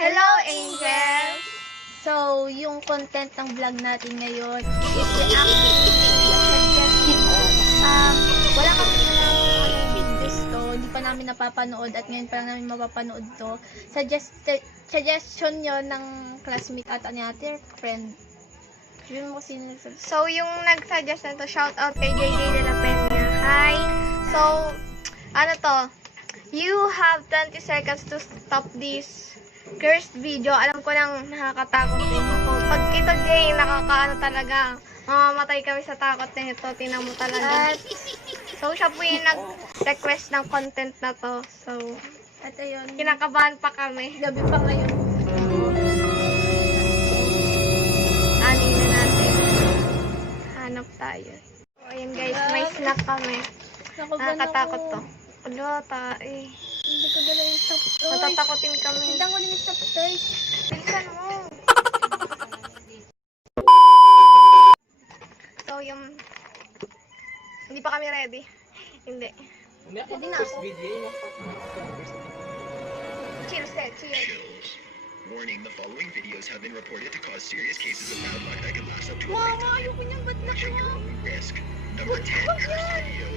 Hello, Angels! So, yung content ng vlog natin ngayon is wala kami alam kung anong videos to. Hindi pa namin napapanood at ngayon pa lang namin mapapanood to. Suggestion nyo ng classmate at ate friend. Yun mo sino nagsuggest. So, yung nag-suggest na to, shout out kay JJ de la Peña. Hi! So, ano to? You have 20 seconds to stop this cursed video. Alam ko lang nakakatakot din ako. Pag ito, Jay, nakakaano talaga. Mamamatay kami sa takot na ito. Tingnan mo talaga. So, siya po yung nag-request ng content na to. So, At ayun, kinakabahan pa kami. gabi pa ngayon. Anin na natin. Hanap tayo. So, ayun guys, may snack kami. Nakakatakot to. Ano, Hindi ko dala yung stop toys. matatakotin kami. Tignan ko din yung stop toys. Bilisan mo. So, yung... Hindi pa kami ready. Hindi. Ready na ako. Chill, set, chill. Warning, the following videos have been reported to cause serious cases of bad luck that could last up to a Mama, lifetime. ayoko niyan. Ba't Watch at your nakuha? own risk. Number 10, cursed video.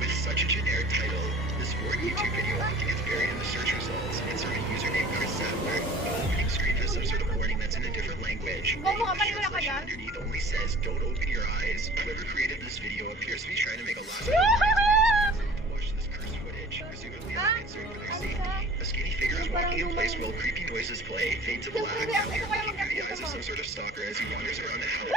With such a generic title, this foreign YouTube video often gets buried in the search results. Insert a username Chris Sadler. The opening screen has some sort of warning that's in a different language. The Mama, English kapal mo na ka translation dyan? underneath only says, "Don't open your eyes." Whoever created this video appears to be trying to make a last to watch this cursed footage, presumably as an insert for their safety. A skinny figure is walking in place while creepy noises play. Fade to black. Now we are looking through the eyes of some sort of stalker as he wanders around the house.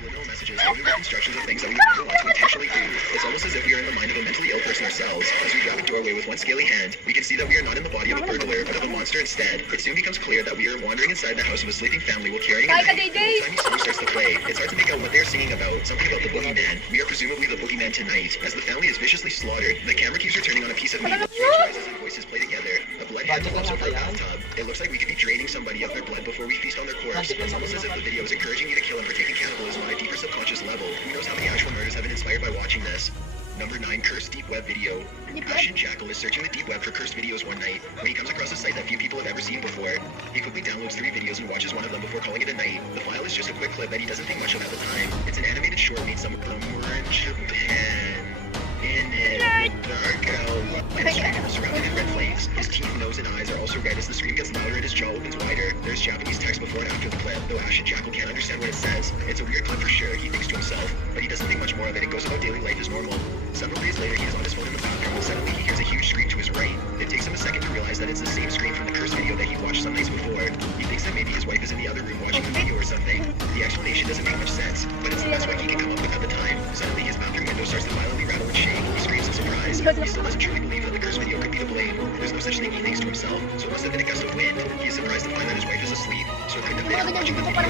Subliminal messages, overwritten instructions of things that we never want to intentionally do. It's almost as if we are in the mind of a mentally ill person ourselves. As we grab a doorway with one scaly hand, we can see that we are not in the body of a burglar, but of a monster instead. It soon becomes clear that we are wandering inside the house of a sleeping family while carrying a Hi, knife. JJ! By the time the song starts to play, it's hard to make out what they are singing about. Something about the boogeyman. We are presumably the boogeyman tonight. As the family is viciously slaughtered, the camera keeps returning on a piece of meat. Strange noises and voices play together. A blood hand floats over a bathtub. It looks like we could be draining somebody of their blood before we feast on their corpse. It's almost as if the video is encouraging you to kill and partake in cannibalism on a deeper subconscious level. Who knows how many actual murders have been inspired by watching this? Number 9, cursed deep web video. Ashton Jackal is searching the deep web for cursed videos one night when he comes across a site that few people have ever seen before. He quickly downloads 3 videos and watches one of them before calling it a night. The file is just a quick clip that he doesn't think much of at the time. It's an animated short made somewhere in Japan. In it, with dark out, and a screen surrounded in red flames. His teeth, nose, and eyes are also red as the scream gets louder and his jaw opens wider. There's Japanese text before and after the clip, though Ashton Jackal can't understand what it says. It's a weird clip for sure, he thinks to himself, but he doesn't think much more of it and goes about daily life as normal. Several days later, he is on his phone in the bathroom and suddenly he hears a huge scream to his right. It takes him a second to realize that it's the same scream from the cursed video that he watched some nights before. He thinks that maybe his wife is in the other room watching the video or something. The explanation doesn't make much sense, but it's the best one he can come up with at the time. Suddenly, his bathroom window starts to violently rattle and shake. He screams in surprise. He still doesn't truly believe that the cursed video could be to blame. There's no such thing, he thinks to himself, so it must have been a gust of wind. He is surprised to find that his wife is asleep, so it couldn't have been him watching the video.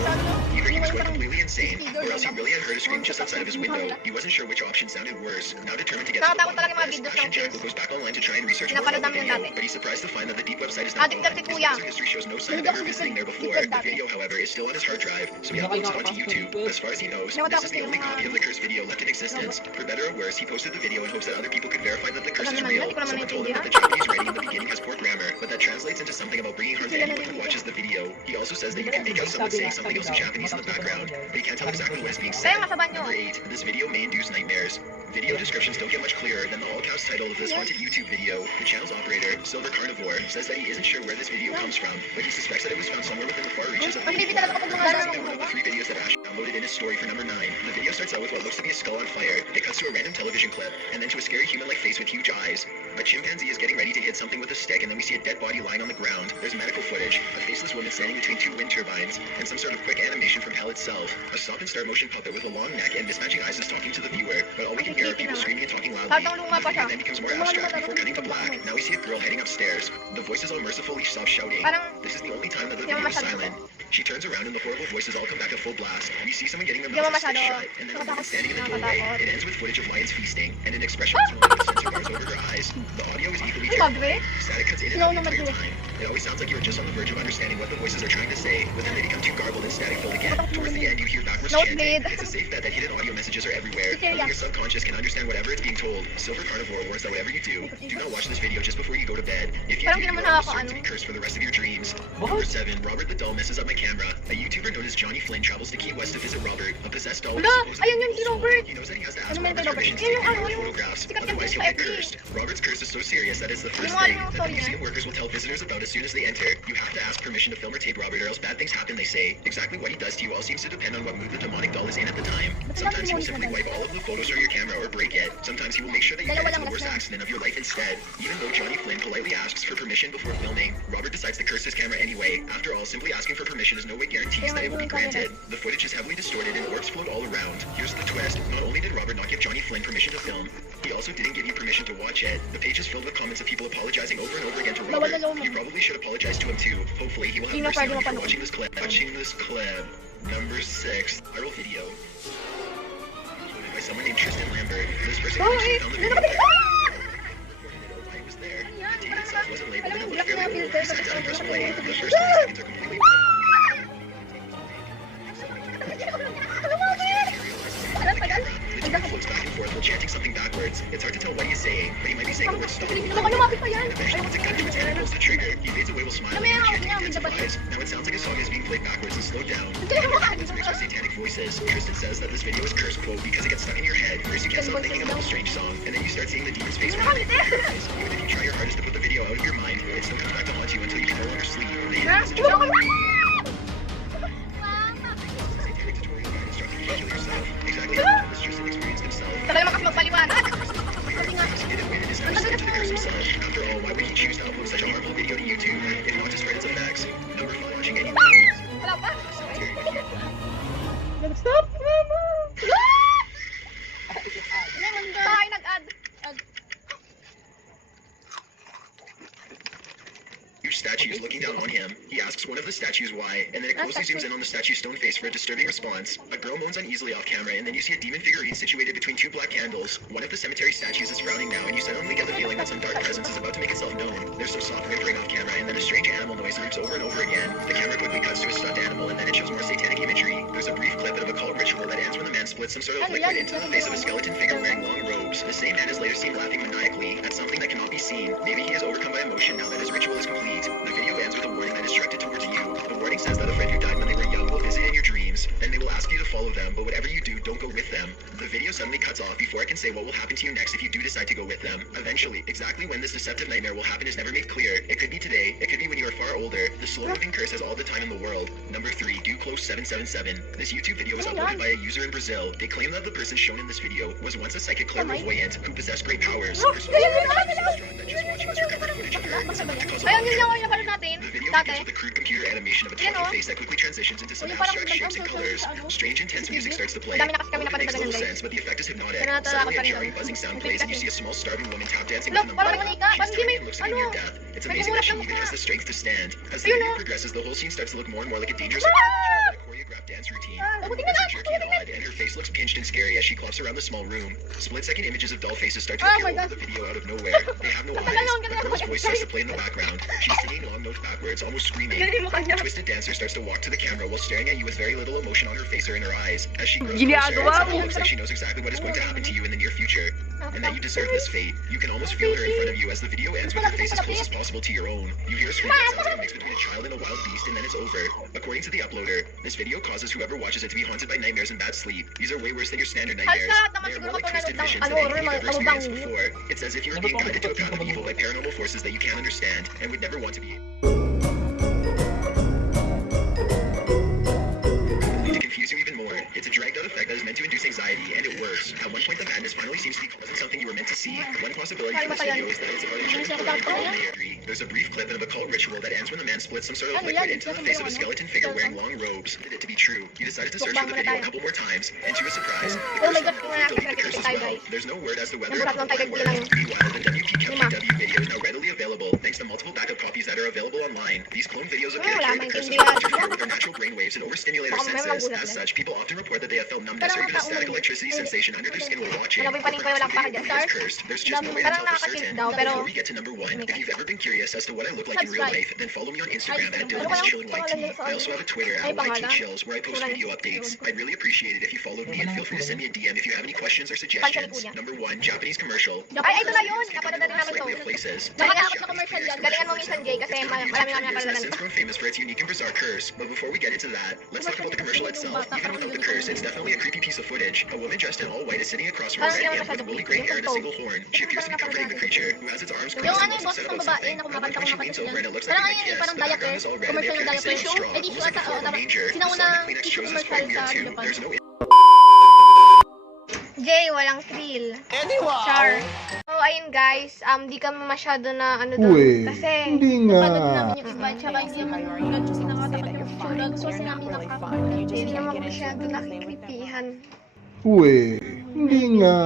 Either he was going completely insane, or else he really had heard a scream just outside of his window. He wasn't sure which option sounded worse. Now determined to get to the bottom of this, Ashton Jackal goes back online to try and research more about the video, but he's surprised to find that the deep website is now gone. His browser history shows no sign of ever visiting there before. The video, however, is still on his hard drive, so he uploads it onto YouTube. As far as he knows, this is the only copy of the cursed video left in existence. For better or worse, he posted the video in hopes that other people could verify that the curse is real. Someone told him that the Japanese writing in the beginning has poor grammar, but that translates into something about bringing harm to anyone who watches the video. He also says that you can make out someone saying something else in Japanese in the background, but you can't tell exactly what is being said. Number 8, this video may induce nightmares. Video descriptions don't get much clearer than the all-caps title of this haunted YouTube video. The channel's operator, Silver Carnivore, says that he isn't sure where this video comes from, but he suspects that it was found somewhere within the far reaches of the internet. One of the 3 videos that Ash downloaded in his story for number 9. The video starts out with what looks to be a skull on fire. It cuts to a random television clip, and then to a scary human-like face with huge eyes. A chimpanzee is getting ready to hit something with a stick, and then we see a dead body lying on the ground. There's medical footage, a faceless woman standing between 2 wind turbines, and some sort of quick animation from hell itself. A stop-and-start motion puppet with a long neck and mismatching eyes is talking to the viewer, but all we can hear are people screaming and talking loudly. The video then becomes more abstract before cutting to black. Now we see a girl heading upstairs. The voices all mercifully stop shouting. This is the only time that the video is silent. She turns around and the horrible voices all come back at full blast. We see someone getting their Hindi mo mouths masyado. shut, and then a woman standing in the Nakakatakot. doorway. It ends with footage of lions feasting, and an expression with sensor bars over her eyes. The audio is equally terrifying. Static cuts in and out the entire time. It always sounds like you're just on the verge of understanding what the voices are trying to say, but then they become too garbled and static filled again. Towards the end, you hear backwards chanting. It's a safe bet that hidden audio messages are everywhere. Only your subconscious can understand whatever it's being told. Silver Carnivore warns that whatever you do not watch this video just before you go to bed. If you do, you are certain to be cursed for the rest of your dreams. Number 7. Robert the Doll messes up my camera. A YouTuber known as Johnny Flynn travels to Key West to visit Robert, a possessed doll. Ayun yun si Robert. He knows that he has to ask Robert's permission to take video photographs, otherwise he'll get cursed. Robert's curse is so serious that it's the first thing that the museum workers will tell visitors about as soon as they enter. You have to ask permission to film or tape Robert or else bad things happen, they say. Exactly what he does to you all seems to depend on what mood the demonic doll is in at the time. Sometimes he will simply wipe all of the photos from your camera or break it. Sometimes he will make sure that you get into the worst accident of your life instead. Even though Johnny Flynn politely asks for permission before filming, Robert decides to curse his camera anyway. After all, simply asking for permission is no way guarantees that it will be granted. The footage is heavily distorted and orbs float all around. Here's the twist. Not only did Robert not give Johnny Flynn permission to film, he also didn't give you permission to watch it. The page is filled with comments of people apologizing over and over again to Robert. You probably should apologize to him too. Hopefully he will have mercy on you for watching this clip. Number 6. Viral video. Uploaded by someone named Tristan Lambert. This person actually found the video. I was there. The tape itself wasn't labeled and it looked fairly old. He sat down and pressed play. The first 30 seconds are completely The tape floats back and forth while chanting something backwards. It's hard to tell what he's saying, but he might be saying the word stop. And eventually, once it cuts to his hand, pulls the trigger. He fades away while smiling and chanting intensifies. Now it sounds like a song is being played backwards and slowed down. It's mixed with satanic voices. Tristan says that this video is curse quote because it gets stuck in your head. First you can't stop thinking about the strange song, and then you start seeing the demon's face when it eyes. Even if you try your hardest to put the video out of your mind, it still comes back to haunt you until you can no longer sleep. The hidden messages satanic tutorial guide instructing you to kill yourself. Exactly how this Tristan experienced himself. Tagal naman kasi magpaliwanag. After all, why would he choose to upload such a harmful video to YouTube if not to spread its effects? Number 5. Watching any videos. Wala pa. Stop, mama! Tayo nag-add. Statues looking down on him. He asks one of the statues why, and then it closely zooms in on the statue's stone face for a disturbing response. A girl moans uneasily off camera, and then you see a demon figurine situated between 2 black candles. One of the cemetery statues is frowning now, and you suddenly get the feeling that some dark presence is about to make itself known. There's some soft whimpering off camera, and then a strange animal noise loops over and over again. The camera quickly cuts to a stuffed animal, and then it shows more satanic imagery. There's a brief clip of a cult ritual that ends when the man splits some sort of liquid into the face of a skeleton figure wearing long robes. The same man is later seen laughing maniacally at something that cannot be seen. Maybe he is overcome by emotion now that his ritual is complete. The video ends with a warning that is directed towards you. The warning says that a friend who died when they were young will visit in your dreams. Then they will ask you to follow them, but whatever you do, don't go with them. The video suddenly cuts off before I can say what will happen to you next if you do decide to go with them. Eventually, exactly when this deceptive nightmare will happen is never made clear. It could be today, it could be when you are far older. The slow-moving curse has all the time in the world. Number 3. Do Close 777. This YouTube video was uploaded by a user in Brazil. They claim that the person shown in this video was once a psychic clairvoyant who possessed great powers. Her soul that just watching us recover footage of her was enough to cause Ayun, yun alarm. yung napanood natin. The video Dati. begins with a crude computer animation of a talking face that quickly transitions into some abstract shapes and colors. Strange, intense music starts to play. Dami na kasi kami It makes napanood little na sense, but the effect is hypnotic. Pero natatawa Suddenly, pa a rin jarring, ako. buzzing sound Ang plays, and you kasi. see a small, starving woman tap dancing Look, within the parang mud. manika. She's Parang turning may- and looks to be near death. It's amazing that she even has the strength to stand. As the Ayun, video oh. progresses, the whole scene starts to look more and more like a dangerous a choreographed dance routine. Her movements are jerky and odd, and her face looks pinched and scary as she clops around the small room. Split-second images of doll faces start to Oh appear my over the video out of nowhere. They have no eyes. A girl's voice starts to play in the background. She's singing long notes backwards, almost screaming. Galing mo kanya. A twisted dancer starts to walk to the camera while staring at you with very little emotion on her face or in her eyes. As she grows closer, it suddenly looks like she knows exactly what is going to happen to you in the near future, and that you deserve this fate. You can almost feel her in front of you as the video ends with her face as close as possible to your own. You hear a scream that sounds like a mix between a child and a wild beast, and then it's over. According to the uploader, this video causes whoever watches it to be haunted by nightmares and bad sleep. These are way worse than your standard nightmares. They are more like twisted visions than anything you've ever experienced before. It's as if you were being guided to a path of evil by paranormal forces that you can't understand and would never want to be. To confuse you even more, it's a dragged out effect that is meant to induce anxiety, and it works. At one point, the madness finally seems to be causing something you were meant to see. One possibility for this video is that it's about a church program. There's a brief clip of a cult ritual that ends when the man splits some sort of liquid into the face of a skeleton figure wearing long robes. Did it to be true? You decided to search for the video a couple more times, and to a surprise, the Oh my curse God, delete the curse as well. There's no word as to whether it's full-time work. Meanwhile, the WPWW video is now readily available. thanks to multiple backup copies that are available online. These clone videos appear to wala carry the curse of maintindihan. interfere with our natural brainwaves and overstimulate our Baka mamaya senses. magulat As na. such, people often report that they have felt numbness or even a static electricity sensation under their skin while watching. Wala pa yung paning ko, wala pa If the ka video is cursed, there's just no way to Parang tell for nakaka-tilt certain. daw, pero... Before we get to number 1, if you've ever been curious as to what I look like in real life, then follow me on Instagram at DylanIsChillingYT. I also have a Twitter at YTChills where I post video updates. I'd really appreciate it if you followed me and feel free to send me a DM if you have any questions or suggestions. Number 1, Japanese commercial. Ay, ito na yun! Napanood na rin namin to. Slightly of places. Nakakakot na commercial yan. Galingan mo minsan, Jay, kasi marami namin napanood Since grown famous for its unique and bizarre curse. But before we get into that, let's talk about the commercial itself. Even without the curse, it's definitely a creepy piece of footage. A woman dressed in all white is sitting across from a red ant with woolly gray hair and a single horn. She appears to be comforting the creature, who has its arms Yung crossed ano and yung looks boses upset ng about babae something. na At one kumakanta point she kumakanta leans sila. over and it looks Parang like ano a yun, kiss. parang The background diaper. is all red and Commercial they ng appear to be diaper. singing straw, Eh di almost like a ata, form of manger. The sinauna sonic Kleenex tissue shows is commercial quite weird sa too. Japan. There's no Jay, walang thrill. Char. So, ayun guys, di kami masyado na ano doon. Kasi, hindi Napanood nga. namin yung iba, tsaka hindi naman ganun sinakatakot yung tsura. Gusto kasi namin nakakapanood. hindi naman masyado nakikripihan. Uy, hindi nga.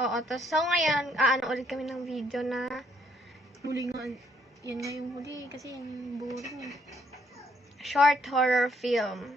Oo, so ngayon, aano ulit kami ng video na Huli nga, yan nga yung huli kasi yung boring eh. short horror film.